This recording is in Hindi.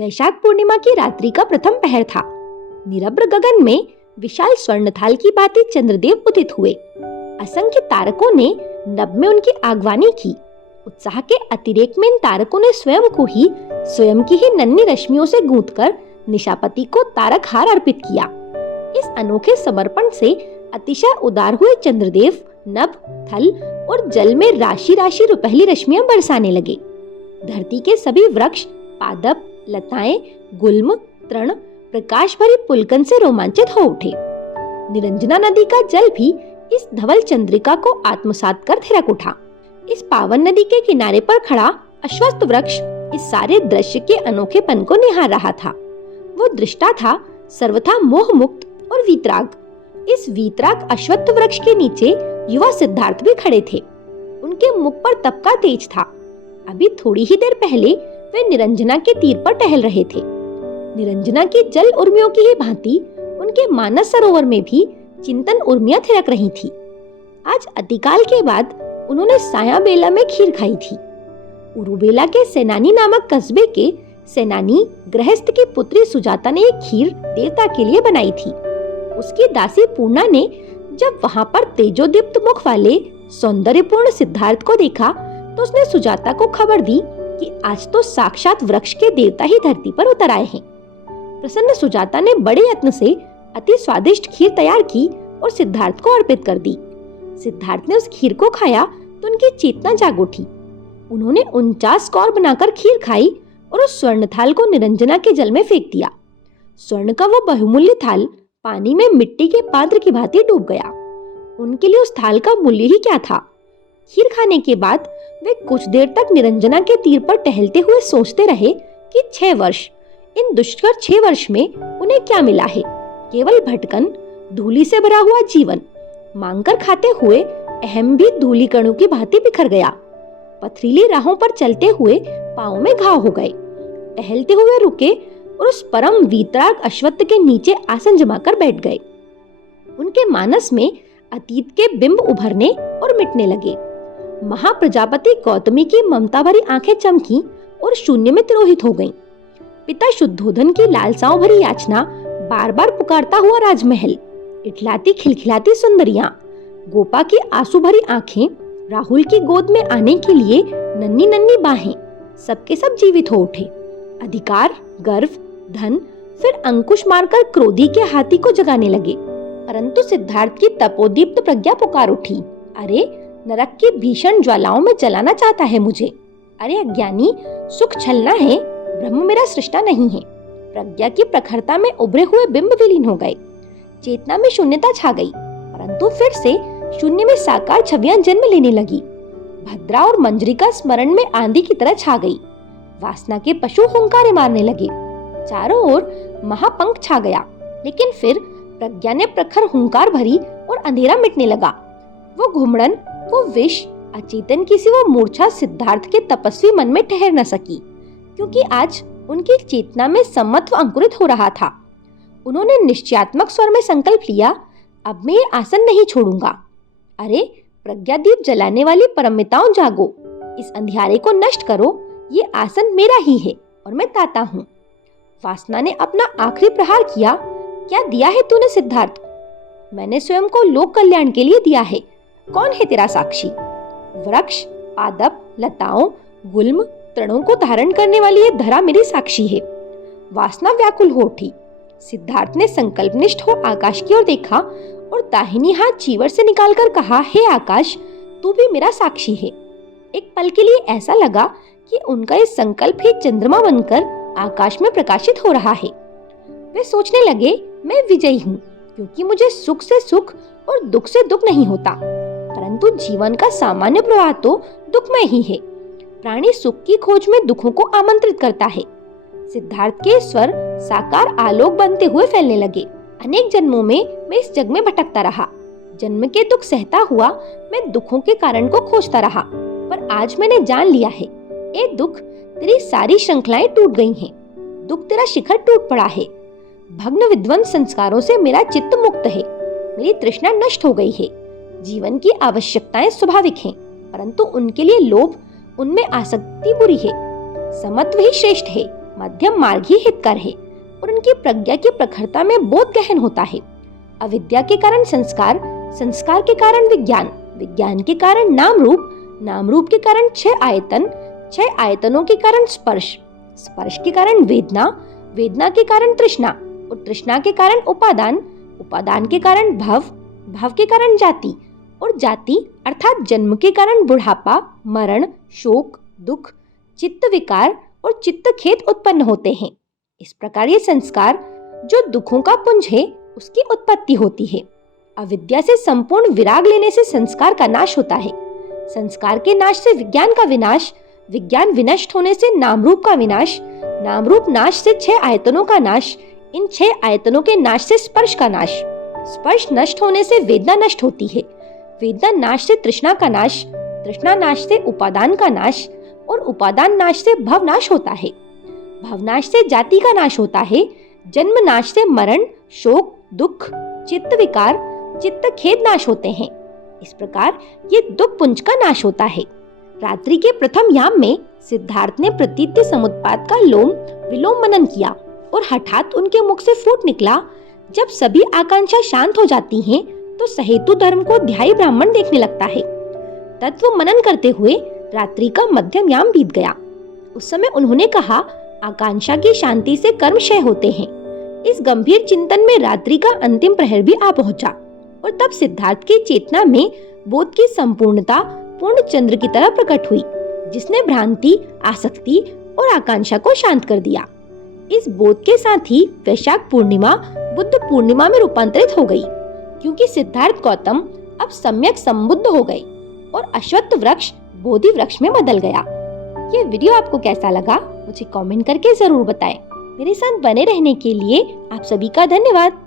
वैशाख पूर्णिमा की रात्रि का प्रथम पहर था। निरभ्र गगन में विशाल स्वर्णथाल की भांति चंद्रदेव उदित हुए। असंख्य तारकों ने नभ में उनकी आगवानी की। उत्साह के अतिरेक में इन तारकों ने स्वयं की ही नन्ही रश्मियों से गूंथकर निशापति को तारक हार अर्पित किया। इस अनोखे समर्पण से अतिशय उदार हुए चंद्रदेव नभ, थल और जल में राशि राशि रुपहली रश्मियां बरसाने लगे। धरती के सभी वृक्ष, पादप, लताएं, गुल्म, तृण प्रकाश भरी पुलकन से रोमांचित हो उठे। निरंजना नदी का जल भी इस धवल चंद्रिका को आत्मसात कर थिरक उठा। इस पावन नदी के किनारे पर खड़ा अश्वत्थ वृक्ष इस सारे दृश्य के अनोखेपन को निहार रहा था। वो दृष्टा था सर्वथा मोह मुक्त और वीतराग। इस वीतराग अश्वत्थ वृक्ष के नीचे युवा सिद्धार्थ भी खड़े थे। उनके मुख पर तप का तेज था। अभी थोड़ी ही देर पहले वे निरंजना के तीर पर टहल रहे थे। निरंजना की जल उर्मियों की ही भांति उनके मानस सरोवर में भी चिंतन उर्मियां थिरक रही थी। आज अतिकाल के बाद उन्होंने सायाबेला में खीर खाई थी। उरुबेला के सेनानी नामक कस्बे के सेनानी गृहस्थ की पुत्री सुजाता ने एक खीर देवता के लिए बनाई थी। उसकी दासी पूर्णा ने जब वहां पर तेजोदीप्त मुख वाले सौंदर्यपूर्ण सिद्धार्थ को देखा तो उसने सुजाता को खबर दी कि आज तो साक्षात वृक्ष के देवता ही धरती पर उतर आए हैं। प्रसन्न सुजाता ने बड़े यत्न से अति स्वादिष्ट खीर तैयार की और सिद्धार्थ को अर्पित कर दी। सिद्धार्थ ने उस खीर को खाया तो उनकी चेतना जाग उठी। उन्होंने 49 कौर बनाकर खीर खाई और उस स्वर्ण थाल को निरंजना के जल में फेंक दिया। स्वर्ण का वो बहुमूल्य थाल पानी में मिट्टी के पात्र की भांति डूब गया। उनके लिए उस थाल का मूल्य ही क्या था। खीर खाने के बाद वे कुछ देर तक निरंजना के तीर पर टहलते हुए सोचते रहे कि 6 वर्ष, इन दुष्कर 6 वर्ष में उन्हें क्या मिला है। केवल भटकन, धूली से भरा हुआ जीवन। मांगकर खाते हुए अहम भी धूली कणों की भांति बिखर गया। पथरीली राहों पर चलते हुए पांव में घाव हो गए। टहलते हुए रुके और उस परम वीतराग अश्वत्थ के नीचे आसन जमाकर बैठ गए। उनके मानस में अतीत के बिंब उभरने और मिटने लगे। महाप्रजापति गौतमी की ममता भरी आंखें चमकी और शून्य में तिरोहित हो गईं। पिता शुद्धोधन की लालसाओं भरी याचना बार बार पुकारता हुआ राजमहल, इठलाती खिलखिलाती सुंदरियां, गोपा की आंसू भरी आंखें, राहुल की गोद में आने के लिए नन्ही नन्ही बाहें, सबके सब जीवित हो उठे। अधिकार, गर्व, धन फिर अंकुश मारकर क्रोधी के हाथी को जगाने लगे। परंतु सिद्धार्थ की तपोदीप्त प्रज्ञा पुकार उठी, अरे नरक की भीषण ज्वालाओं में जलाना चाहता है मुझे। अरे अज्ञानी, सुख छलना है, ब्रह्म मेरा सृष्टा नहीं है। प्रज्ञा की प्रखरता में उभरे हुए बिंब विलीन हो गए। चेतना में शून्यता छा गई, परंतु फिर से शून्य में साकार छवियां जन्म लेने लगी। भद्रा और मंजरी स्मरण में आंधी की तरह छा गई। वासना के पशु हुंकारे मारने लगे। चारों ओर महापंख छा गया। लेकिन फिर प्रज्ञा ने प्रखर हुंकार भरी और अंधेरा मिटने लगा। वो घुमड़न, वो विष, अचेतन की सी वो मूर्छा सिद्धार्थ के तपस्वी मन में ठहर न सकी, क्योंकि आज उनकी चेतना में सम्मत्व अंकुरित हो रहा था। उन्होंने निश्चयात्मक स्वर में संकल्प लिया, अब मैं ये आसन नहीं छोड़ूंगा। अरे प्रज्ञा दीप जलाने वाली परमिताओं, जागो, इस अंधियारे को नष्ट करो। ये आसन मेरा ही है और मैं ताता हूँ। वासना ने अपना आखिरी प्रहार किया। क्या दिया है तूने सिद्धार्थ? मैंने स्वयं को लोक कल्याण के लिए दिया है। कौन है तेरा साक्षी? वृक्ष, पादप, लताओं, गुल्म, तृणों को धारण करने वाली ये धरा मेरी साक्षी है। वासना व्याकुल हो उठी। सिद्धार्थ ने संकल्पनिष्ठ हो आकाश की ओर देखा और दाहिनी हाथ चीवर से निकालकर कहा, हे आकाश, तू भी मेरा साक्षी है। एक पल के लिए ऐसा लगा कि उनका ये संकल्प ही चंद्रमा बनकर आकाश में प्रकाशित हो रहा है। वे सोचने लगे, मैं विजयी हूँ, क्योंकि मुझे सुख से सुख और दुख से दुख नहीं होता। परंतु जीवन का सामान्य प्रवाह तो दुखमय ही है। प्राणी सुख की खोज में दुखों को आमंत्रित करता है। सिद्धार्थ के स्वर साकार आलोक बनते हुए फैलने लगे। अनेक जन्मों में मैं इस जग में भटकता रहा। जन्म के दुख सहता हुआ मैं दुखों के कारण को खोजता रहा, पर आज मैंने जान लिया है, ए दुख, तेरी सारी श्रृंखलाएं टूट गई हैं। दुख तेरा शिखर टूट पड़ा है। भग्न विध्वंस संस्कारों से मेरा चित्त मुक्त है। मेरी तृष्णा नष्ट हो गई है। जीवन की आवश्यकताएं स्वाभाविक हैं, परंतु उनके लिए लोभ, उनमें आसक्ति बुरी है। समत्व ही श्रेष्ठ है। मध्यम मार्ग ही हितकर है और उनकी प्रज्ञा की प्रखरता में बोध गहन होता है। अविद्या के कारण संस्कार, संस्कार के कारण विज्ञान, विज्ञान के कारण नाम रूप, नाम रूप के कारण 6 आयतन, 6 आयतनों के कारण स्पर्श, स्पर्श के कारण वेदना, वेदना के कारण तृष्णा और तृष्णा के कारण उपादान, उपादान के कारण भव, भव के कारण जाति और जाति अर्थात जन्म के कारण बुढ़ापा, मरण, शोक, दुख, चित्त विकार और चित्त खेद उत्पन्न होते हैं। इस प्रकार ये संस्कार जो दुखों का पुंज है उसकी उत्पत्ति होती है। अविद्या से संपूर्ण विराग लेने से संस्कार का नाश होता है। संस्कार के नाश से विज्ञान का विनाश, विज्ञान विनष्ट होने से नाम रूप का विनाश, नाम रूप नाश से 6 आयतनों का नाश, इन 6 आयतनों के नाश से स्पर्श का नाश, स्पर्श नष्ट होने से वेदना नष्ट होती है, वेदना नाश से तृष्णा का नाश, तृष्णा नाश से उपादान का नाश और उपादान नाश से भव नाश होता है, भव नाश से जाति का नाश होता है, जन्म नाश से मरण, शोक, दुख, चित्त विकार, चित्त खेद नाश होते हैं। इस प्रकार ये दुख पुंज का नाश होता है। रात्रि के प्रथम याम में सिद्धार्थ ने प्रतीति समुत्पाद का लोम विलोम मनन किया और हठात उनके मुख से फूट निकला, जब सभी आकांक्षा शांत हो जाती हैं, तो सहेतु धर्म को ध्यायी ब्राह्मण देखने लगता है। तत्व मनन करते हुए रात्रि का मध्यम याम बीत गया। उस समय उन्होंने कहा, आकांक्षा की शांति से कर्म क्षय होते हैं। इस गंभीर चिंतन में रात्रि का अंतिम प्रहर भी आ पहुंचा और तब सिद्धार्थ की चेतना में बोध की संपूर्णता पूर्ण चंद्र की तरह प्रकट हुई, जिसने भ्रांति, आसक्ति और आकांक्षा को शांत कर दिया। इस बोध के साथ ही वैशाख पूर्णिमा बुद्ध पूर्णिमा में रूपांतरित हो गई, क्योंकि सिद्धार्थ गौतम अब सम्यक संबुद्ध हो गए और अश्वत्थ वृक्ष बोधि वृक्ष में बदल गया। ये वीडियो आपको कैसा लगा मुझे कमेंट करके जरूर बताएं। मेरे साथ बने रहने के लिए आप सभी का धन्यवाद।